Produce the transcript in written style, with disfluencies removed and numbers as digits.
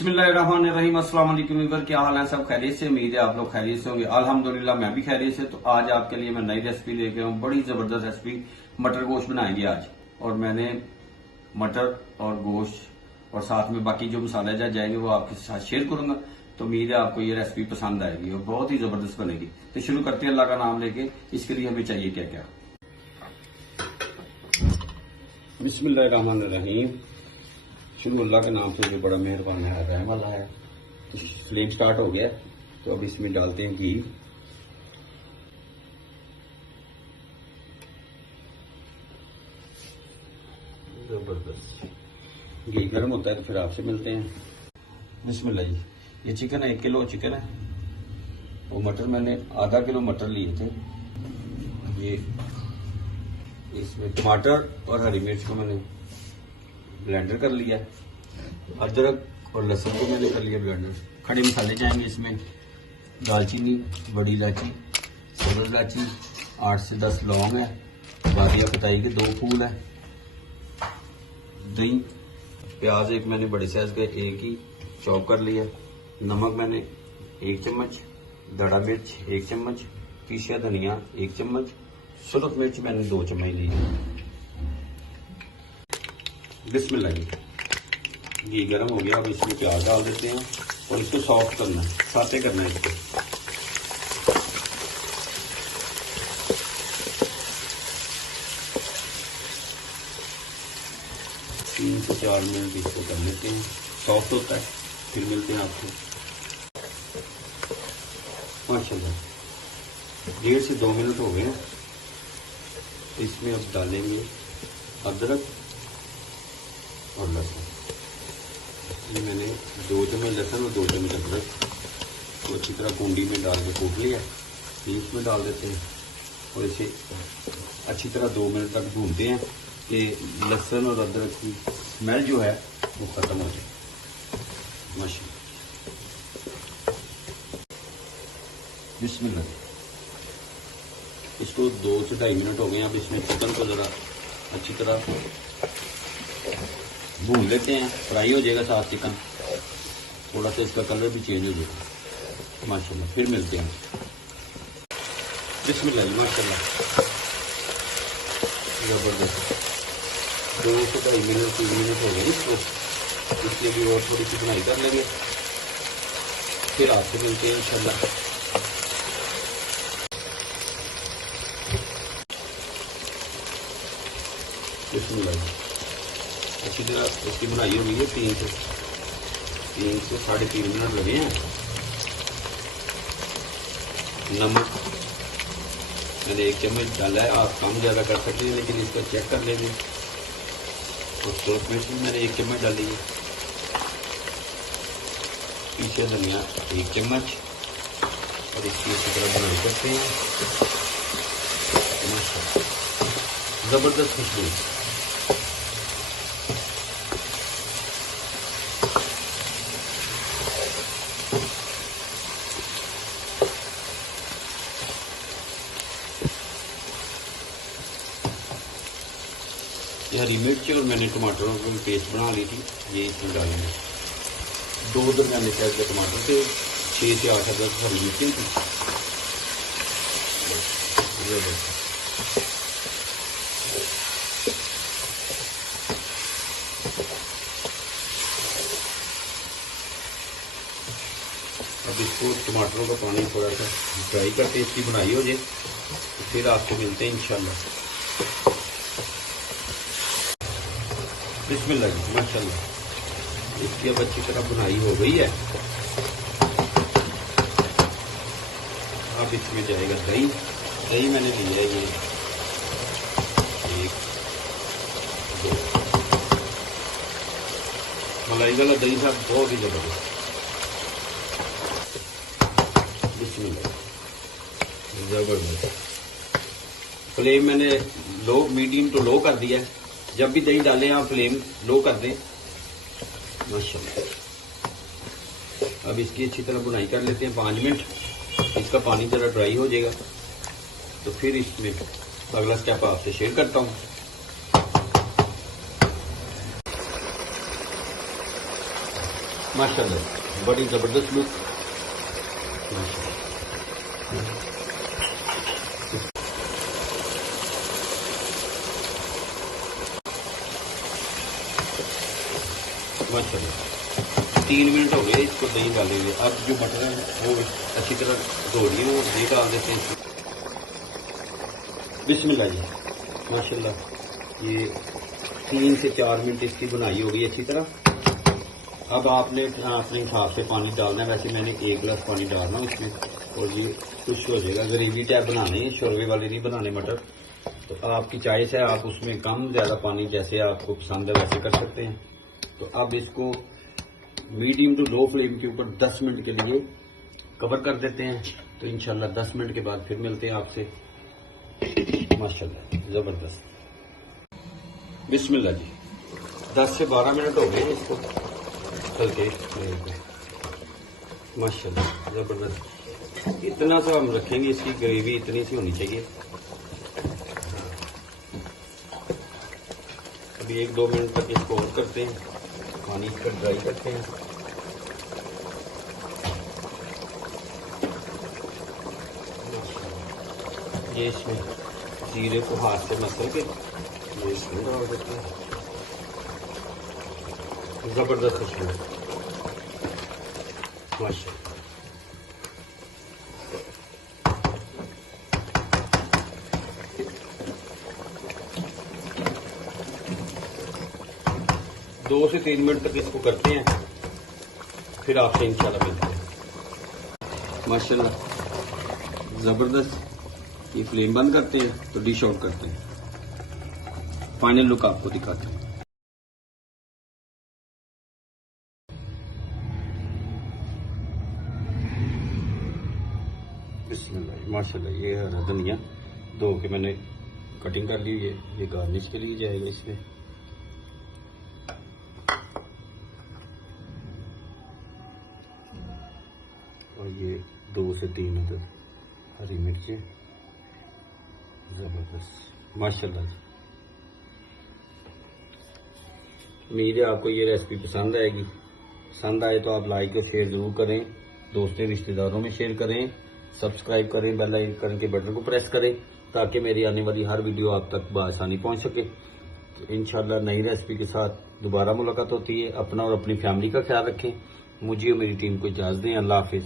बिस्मिल्लाहिर्रहमानिर्रहीम। अस्सलाम वालेकुम व्यूअर, क्या हाल है? सब खैरियत से? उम्मीद है आप लोग खैरियत से होंगे। अल्हम्दुलिल्लाह मैं भी खैरियत से। तो आज आपके लिए मैं नई रेसिपी लेके आऊँ, बड़ी जबरदस्त रेसिपी। मटर गोश्त बनाएंगे आज, और मैंने मटर और गोश्त और साथ में बाकी जो मसाले जाएंगे वो आपके साथ शेयर करूंगा। तो उम्मीद है आपको ये रेसिपी पसंद आएगी और बहुत ही जबरदस्त बनेगी। तो शुरू करते हैं अल्लाह का नाम लेके। इसके लिए हमें चाहिए क्या क्या। बिस्मिल्लाहिर्रहमानिर्रहीम। शुरू अल्लाह के नाम से जो बड़ा मेहरबान है, रहम वाला है। तो फ्लेम स्टार्ट हो गया, तो अब इसमें डालते हैं घी। जबरदस्त घी गर्म होता है तो फिर आपसे मिलते हैं। बिस्मिल्लाह जी। ये चिकन है, 1 किलो चिकन है। वो मटर मैंने आधा किलो मटर लिए थे। ये इसमें टमाटर और हरी मिर्च को मैंने ब्लेंडर कर लिया। अदरक और लहसुन को मैंने कर लिया ब्लेंडर। खड़े मसाले जाएंगे इसमें, दालचीनी, बड़ी इलायची, सब्ज़ इलायची, 8 से 10 लौंग है, बादिया पताई के 2 फूल है, दही, प्याज एक मैंने बड़े साइज का 1 ही चॉप कर लिया, नमक मैंने 1 चम्मच, दड़ा मिर्च 1 चम्मच, पीसा धनिया 1 चम्मच, सुरख मिर्च मैंने 2 चम्मच ली है। बिस्मिल्लाह जी। घी गर्म हो गया, अब इसमें प्याज डाल देते हैं और इसको सॉफ्ट करना है, साथे करना है इसको। तीन से 4 मिनट इसको कर लेते हैं, सॉफ्ट होता है, फिर मिलते हैं आपको। माशाल्लाह 1.5 से 2 मिनट हो गए हैं। इसमें अब डालेंगे अदरक और लहसुन। ये मैंने 2 चम्मच लहसुन और 2 चम्मच अदरक को अच्छी तरह कुंडी में डाल के कूट लिया। इसमें डाल देते हैं और इसे अच्छी तरह 2 मिनट तक भूनते हैं कि लहसुन और अदरक की स्मेल जो है वो ख़त्म हो जाए। माशाल्लाह। बिस्मिल्लाह। इसको 2 से 2.5 मिनट हो गए। अब इसमें चिकन को ज़रा अच्छी तरह भून लेते हैं, फ्राई हो जाएगा साथ चिकन, थोड़ा सा इसका कलर भी चेंज हो जाएगा। माशाल्लाह, फिर मिलते हैं। बिस्मिल्लाह जी। माशाल्लाह ज़बरदस्त। 2 से 2.5 मिनट 3 मिनट हो गए इसको, इसलिए भी और थोड़ी सी बुनाई कर लेंगे, फिर आपसे मिलते हैं इंशाल्लाह। बिस्मिल्लाह जी। अच्छी तरह इसकी बुनाई हो गई है। 3 से 3.5 मिनट लगे हैं। नमक मैंने 1 चम्मच डाला है, आप कम ज़्यादा कर सकते हैं, लेकिन इसको चेक कर लेंगे। और सूरख मिर्च भी मैंने 1 चम्मच डाली है, पीसा धनिया 1 चम्मच, और इसकी अच्छी तरह बुनाई करते हैं। माशाल्लाह ज़बरदस्त खुशबू। हरी मिर्च और मैंने टमाटरों की पेस्ट बना ली थी, ये इसमें डालेंगे। 2 दरमियाने साइज के टमाटर थे, 6 से 8 अदरक हरी मिर्चें थी। अब इसको टमाटरों का पानी थोड़ा सा ड्राई करके इसकी बुनाई हो जाए, तो फिर आपको मिलते हैं इंशाल्लाह। बिस्मिल्लाह जी। माशाल्लाह इसकी अब अच्छी तरह बुनाई हो गई है। अब इसमें जाएगा दही। दही मैंने लिया है ये 1 2 मलाई वाला दही था, बहुत ही जबरदस्त। बिस्मिल्लाह जबरदस्त। फ्लेम मैंने लो, मीडियम टू लो कर दिया है। जब भी दही डालें आप फ्लेम लो कर दें। माशाल्लाह। अब इसकी अच्छी तरह बुनाई कर लेते हैं 5 मिनट। इसका पानी जरा ड्राई हो जाएगा तो फिर इसमें अगला स्टेप आपसे शेयर करता हूँ। माशाल्लाह बड़ी जबरदस्त लुक। माशाल्लाह 3 मिनट हो गए इसको दही डाले हुए। अब जो मटर है वो अच्छी तरह धो लिए, वो दही डाल देते हैं। बिस्मिल्लाह जी। माशाल्लाह ये 3 से 4 मिनट इसकी बनाई होगी अच्छी तरह। अब आपने अपने हिसाब से पानी डालना है। वैसे मैंने 1 गिलास पानी डालना उसमें, और ये खुश हो जाएगा। ग्रेवी टाइप बनाने हैं, शोरबे वाले नहीं बनाने मटर। तो आपकी चॉइस है, आप उसमें कम ज़्यादा पानी जैसे आपको पसंद है वैसे कर सकते हैं। तो अब इसको मीडियम टू लो फ्लेम के ऊपर 10 मिनट के लिए कवर कर देते हैं। तो इंशाल्लाह 10 मिनट के बाद फिर मिलते हैं आपसे। माशाल्लाह जबरदस्त। बिस्मिल्लाह जी। 10 से 12 मिनट हो गए इसको चलते। माशाल्लाह जबरदस्त। इतना सा हम रखेंगे, इसकी ग्रेवी इतनी सी होनी चाहिए। अभी 1-2 मिनट तक इसको और करते हैं, पानी इसका ड्राई करते हैं। ये इसमें जीरे को हाथ से मसल के ये इसमें डाल देते हैं। जबरदस्त खुशबू। माशाल्लाह। दो से 3 मिनट तक इसको करते हैं, फिर आपसे इंशाल्लाह मिलते हैं। माशाल्लाह जबरदस्त। ये फ्लेम बंद करते हैं तो डिश आउट करते हैं। फाइनल लुक आपको दिखाते हैं। बिस्मिल्लाह। माशाल्लाह ये हरा धनिया धो के मैंने कटिंग कर ली है, ये गार्निश के लिए जाएगा इसमें। और ये 2 से 3 अदद हरी मिर्चें। जबरदस्त माशाल्लाह। उम्मीद है आपको ये रेसिपी पसंद आएगी। पसंद आए तो आप लाइक और शेयर जरूर करें, दोस्तों रिश्तेदारों में शेयर करें, सब्सक्राइब करें, बेल आइकन के बटन को प्रेस करें ताकि मेरी आने वाली हर वीडियो आप तक बआसानी पहुंच सके। तो इंशाल्लाह नई रेसिपी के साथ दोबारा मुलाकात होती है। अपना और अपनी फैमिली का ख्याल रखें। मुझे और मेरी टीम को इजाज़त दें। अल्लाह हाफिज़।